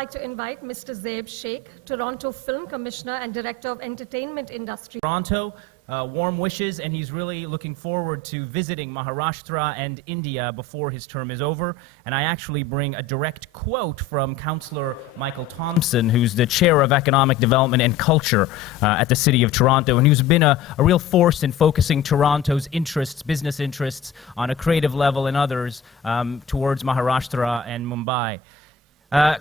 like to invite Mr. Zaib Sheikh, Toronto Film Commissioner and Director of Entertainment Industry. Toronto, warm wishes, and he's really looking forward to visiting Maharashtra and India before his term is over. And I actually bring a direct quote from Councillor Michael Thompson, who's the Chair of Economic Development and Culture at the City of Toronto, and who's been a real force in focusing Toronto's interests, business interests, on a creative level and others towards Maharashtra and Mumbai.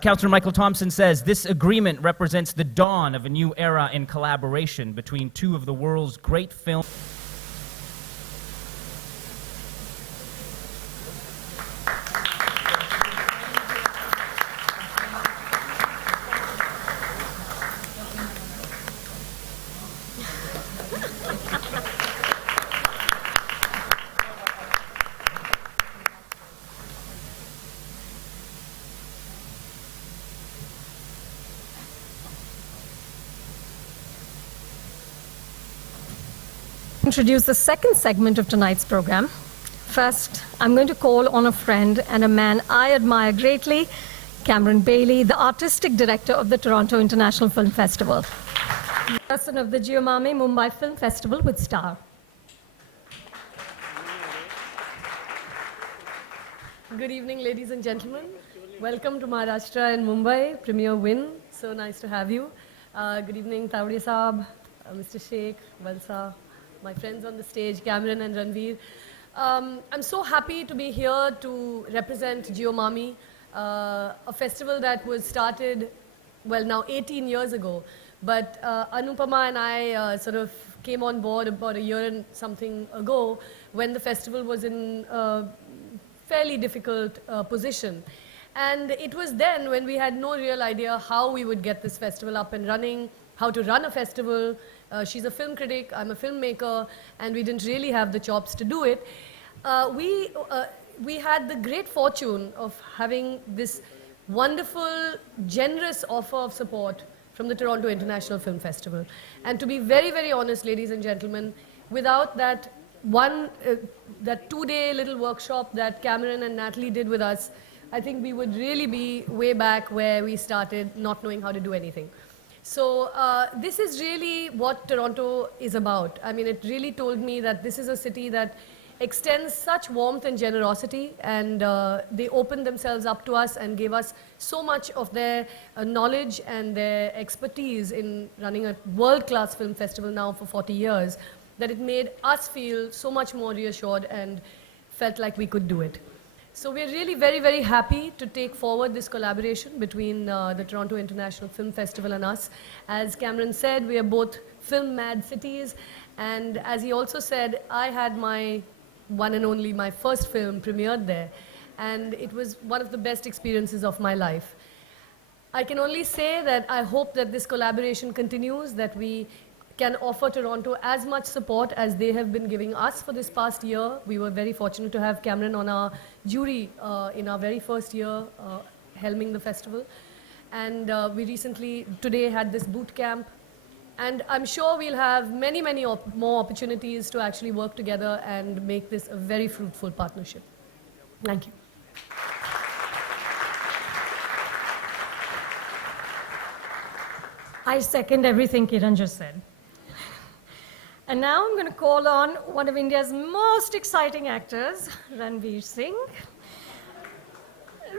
Councillor Michael Thompson says, this agreement represents the dawn of a new era in collaboration between two of the world's great film. Introduce the second segment of tonight's program. First, I'm going to call on a friend and a man I admire greatly, Cameron Bailey, the artistic director of the Toronto International Film Festival. Person of the Geomami Mumbai Film Festival with Star. Good evening, ladies and gentlemen. Welcome to Maharashtra and Mumbai, Premier Win. So nice to have you. Good evening, Tawdi Saab, Mr. Sheikh, Valsa, my friends on the stage, Cameron and Ranveer. I'm so happy to be here to represent Geomami, a festival that was started, well, now 18 years ago. But Anupama and I sort of came on board about a year and something ago when the festival was in a fairly difficult position. And it was then when we had no real idea how we would get this festival up and running, how to run a festival. She's a film critic, I'm a filmmaker, and we didn't really have the chops to do it. We had the great fortune of having this wonderful, generous offer of support from the Toronto International Film Festival. And to be very, very honest, ladies and gentlemen, without that that two-day little workshop that Cameron and Natalie did with us, I think we would really be way back where we started, not knowing how to do anything. So this is really what Toronto is about. I mean, it really told me that this is a city that extends such warmth and generosity, and they opened themselves up to us and gave us so much of their knowledge and their expertise in running a world-class film festival now for 40 years, that it made us feel so much more reassured and felt like we could do it. So we're really very, very happy to take forward this collaboration between the Toronto International Film Festival and us. As Cameron said, we are both film-mad cities, and as he also said, I had my one and only, my first film premiered there, and it was one of the best experiences of my life. I can only say that I hope that this collaboration continues, that we can offer Toronto as much support as they have been giving us for this past year. We were very fortunate to have Cameron on our jury in our very first year helming the festival. And we recently, today, had this boot camp. And I'm sure we'll have many, many more opportunities to actually work together and make this a very fruitful partnership. Thank you. I second everything Kiran just said. And now I'm going to call on one of India's most exciting actors, Ranveer Singh.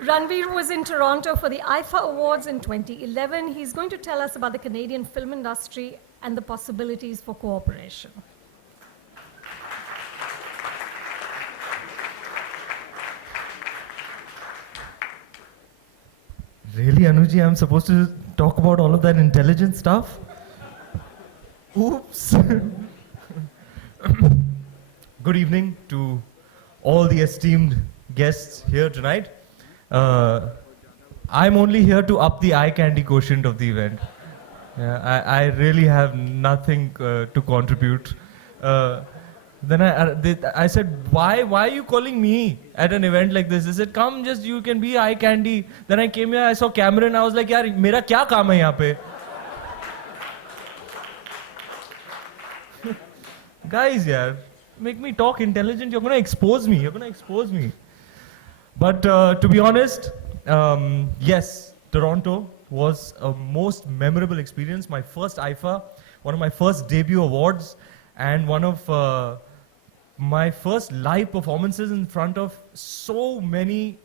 Ranveer was in Toronto for the IFA Awards in 2011. He's going to tell us about the Canadian film industry and the possibilities for cooperation. Really, Anuji, I'm supposed to talk about all of that intelligent stuff? Oops. Good evening to all the esteemed guests here tonight. I'm only here to up the eye candy quotient of the event. I really have nothing to contribute. Then I said, why are you calling me at an event like this? They said, come, just you can be eye candy. Then I came here, I saw Cameron, I was like, yaar, mera kya kaam hai yahan pe? Guys, yaar, make me talk intelligent. You're going to expose me. But to be honest, yes, Toronto was a most memorable experience. My first IFA, one of my first debut awards, and one of my first live performances in front of so many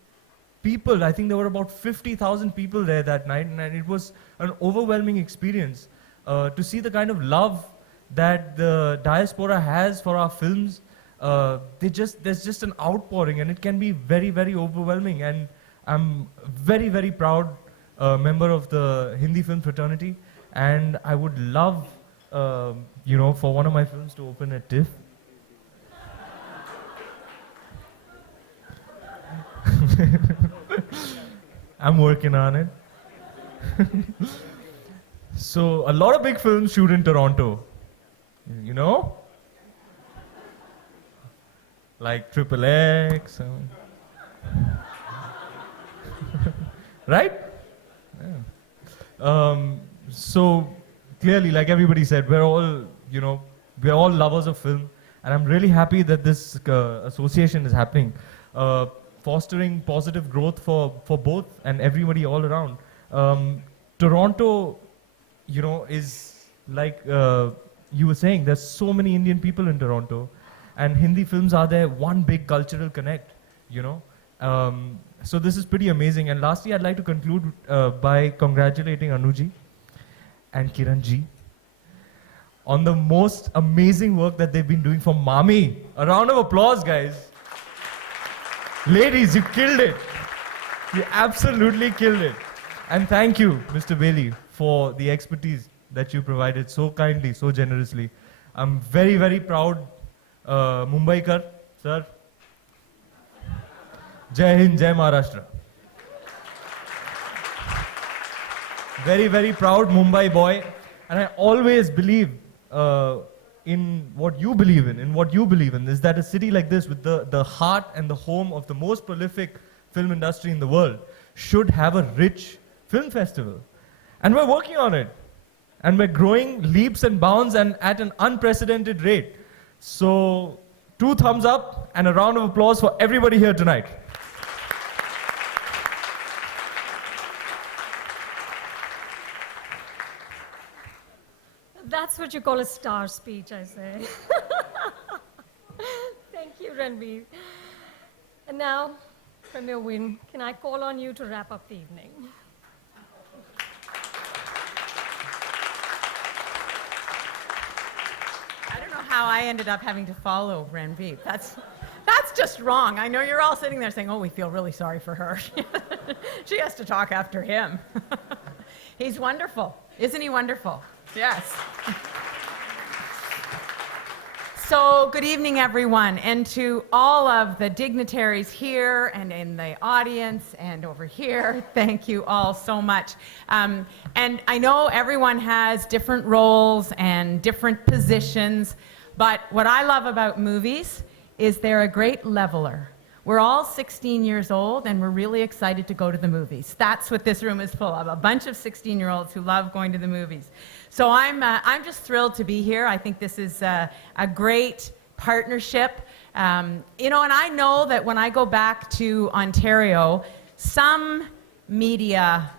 people. I think there were about 50,000 people there that night, and it was an overwhelming experience to see the kind of love that the diaspora has for our films. There's just an outpouring, and it can be very, very overwhelming. And I'm very, very proud member of the Hindi film fraternity, and I would love, for one of my films to open at TIFF. I'm working on it. So a lot of big films shoot in Toronto, you know, like Triple X, right? Yeah. So clearly, like everybody said, we're all lovers of film, and I'm really happy that this association is happening, fostering positive growth for both and everybody all around. Toronto, is like you were saying, there's so many Indian people in Toronto, and Hindi films are their one big cultural connect, So this is pretty amazing. And lastly, I'd like to conclude by congratulating Anuji and Kiran ji on the most amazing work that they've been doing for Mami. A round of applause, guys. Ladies, you killed it. You absolutely killed it. And thank you, Mr. Bailey, for the expertise that you provided so kindly, so generously. I'm very, very proud, Mumbaikar, sir. Jai Hind, Jai Maharashtra. Very, very proud Mumbai boy. And I always believe in what you believe in what you believe in, is that a city like this, with the heart and the home of the most prolific film industry in the world, should have a rich film festival. And we're working on it. And we're growing leaps and bounds and at an unprecedented rate. So 2 thumbs up and a round of applause for everybody here tonight. That's what you call a star speech, I say. Thank you, Ranveer. And now, Premier Win, can I call on you to wrap up the evening? I don't know how I ended up having to follow Ranveer. That's just wrong. I know you're all sitting there saying, oh, we feel really sorry for her. She has to talk after him. He's wonderful. Isn't he wonderful? Yes. So, good evening, everyone, and to all of the dignitaries here and in the audience and over here, thank you all so much. And I know everyone has different roles and different positions, but what I love about movies is they're a great leveler. We're all 16 years old, and we're really excited to go to the movies. That's what this room is full of, a bunch of 16-year-olds who love going to the movies. So I'm just thrilled to be here. I think this is a great partnership. And I know that when I go back to Ontario, some media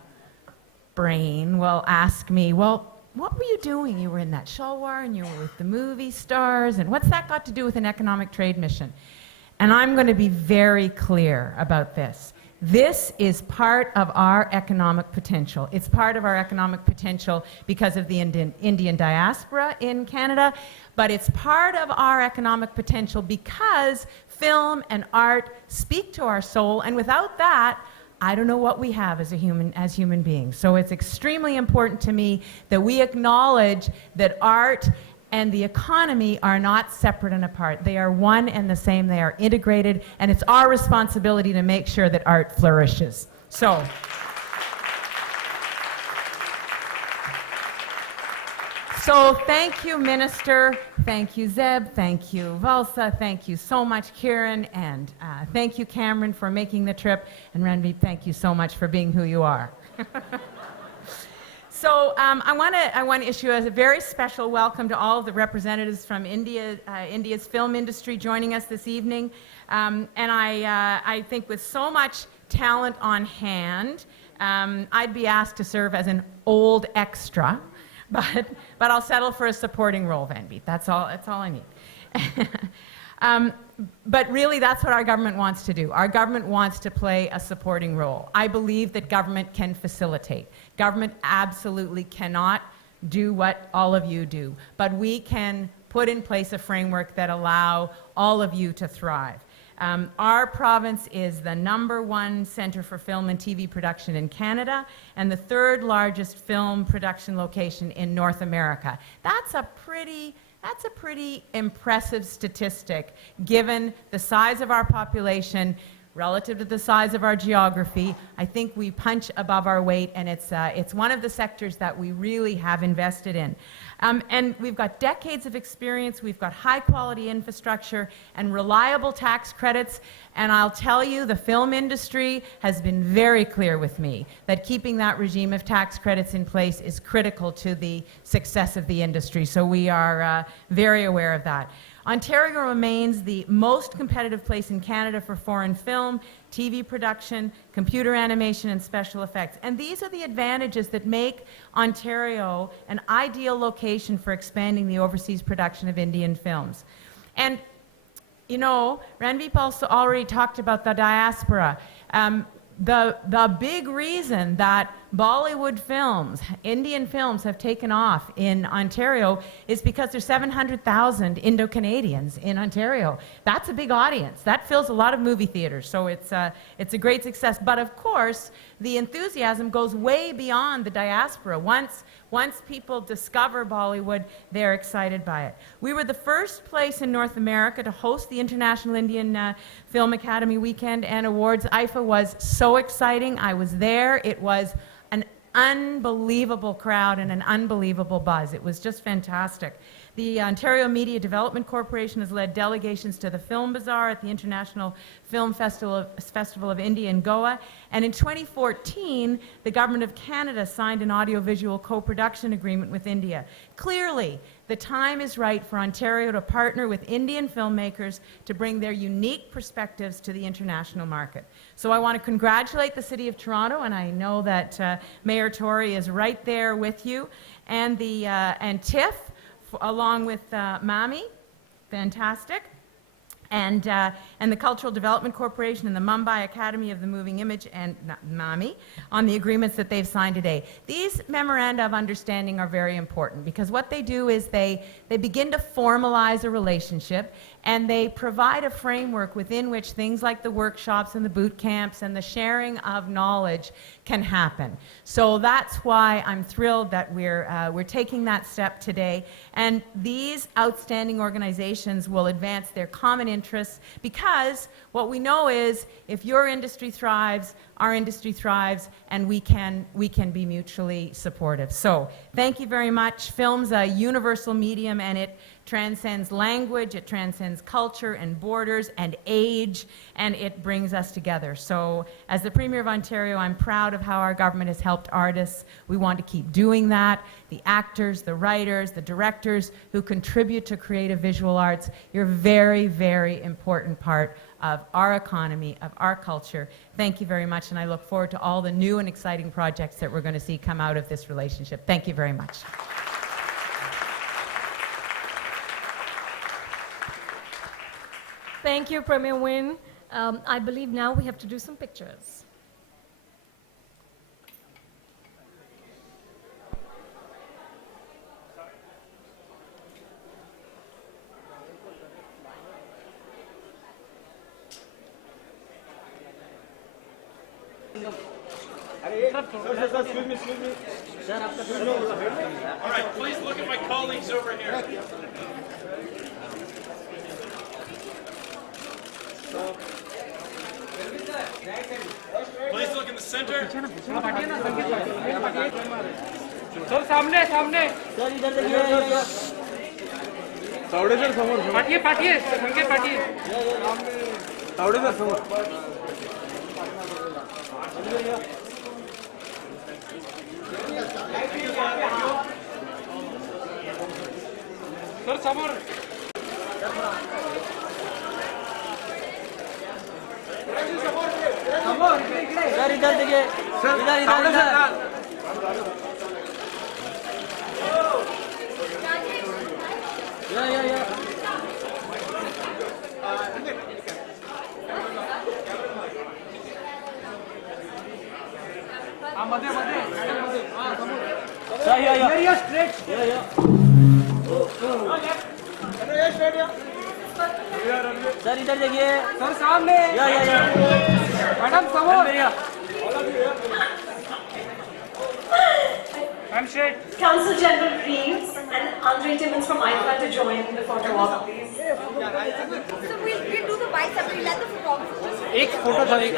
brain will ask me, well, what were you doing? You were in that Shalwar, and you were with the movie stars, and what's that got to do with an economic trade mission? And I'm going to be very clear about this. This is part of our economic potential. It's part of our economic potential because of the Indian diaspora in Canada, but it's part of our economic potential because film and art speak to our soul, and without that, I don't know what we have as human beings. So it's extremely important to me that we acknowledge that art and the economy are not separate and apart. They are one and the same. They are integrated, and it's our responsibility to make sure that art flourishes. So thank you, Minister. Thank you, Zeb. Thank you, Valsa. Thank you so much, Kiran. And thank you, Cameron, for making the trip. And Ranveer, thank you so much for being who you are. So I want to issue a very special welcome to all of the representatives from India's film industry joining us this evening. And I think with so much talent on hand, I'd be asked to serve as an old extra, but I'll settle for a supporting role, Ranveer. That's all I need. But really, that's what our government wants to do. Our government wants to play a supporting role. I believe that government can facilitate. Government absolutely cannot do what all of you do, but we can put in place a framework that allow all of you to thrive. Our province is the #1 centre for film and TV production in Canada and the 3rd largest film production location in North America. That's a pretty impressive statistic given the size of our population relative to the size of our geography. I think we punch above our weight, and it's one of the sectors that we really have invested in. And we've got decades of experience, we've got high quality infrastructure and reliable tax credits, and I'll tell you, the film industry has been very clear with me that keeping that regime of tax credits in place is critical to the success of the industry, so we are very aware of that. Ontario remains the most competitive place in Canada for foreign film, TV production, computer animation, and special effects. And these are the advantages that make Ontario an ideal location for expanding the overseas production of Indian films. And, you know, Ranveer also already talked about the diaspora. The big reason that Bollywood films, Indian films, have taken off in Ontario is because there's 700,000 Indo-Canadians in Ontario. That's a big audience. That fills a lot of movie theaters, so it's a great success. But of course, the enthusiasm goes way beyond the diaspora. Once people discover Bollywood, they're excited by it. We were the first place in North America to host the International Indian Film Academy Weekend and Awards. IFA was so exciting. I was there. It was an unbelievable crowd and an unbelievable buzz. It was just fantastic. The Ontario Media Development Corporation has led delegations to the Film Bazaar at the International Film Festival of India in Goa. And in 2014, the Government of Canada signed an audiovisual co-production agreement with India. Clearly, the time is right for Ontario to partner with Indian filmmakers to bring their unique perspectives to the international market. So I want to congratulate the City of Toronto, and I know that Mayor Tory is right there with you, and TIFF, along with MAMI, fantastic, and the Cultural Development Corporation and the Mumbai Academy of the Moving Image and MAMI on the agreements that they've signed today. These memoranda of understanding are very important because what they do is they begin to formalize a relationship, and they provide a framework within which things like the workshops and the boot camps and the sharing of knowledge can happen. So that's why I'm thrilled that we're taking that step today. And these outstanding organizations will advance their common interests, because what we know is if your industry thrives, our industry thrives, and we can be mutually supportive. So thank you very much. Film's a universal medium, and it transcends language, it transcends culture and borders and age, and it brings us together. So as the Premier of Ontario, I'm proud of how our government has helped artists. We want to keep doing that. The actors, the writers, the directors who contribute to creative visual arts, you're a very, very important part of our economy, of our culture. Thank you very much, and I look forward to all the new and exciting projects that we're going to see come out of this relationship. Thank you very much. Thank you, Premier Wynne. I believe now we have to do some pictures. All right, please look at my colleagues over here. Please look in the center. Sir सामने सामने Tawde sir समोर पाठिए पाठिए संकेत पाठिए Tawde sir समोर sir समोर sir इधर देखिए Tawde sir मध्ये मध्ये या स्ट्रेट सर इधर देखिए सर सामने मैडम समोर handshake Council General Reeves and Andre Timmons from IFA to join the photo op, please. So we'll do the bicep. We'll let the photographer just एक फोटो सर एक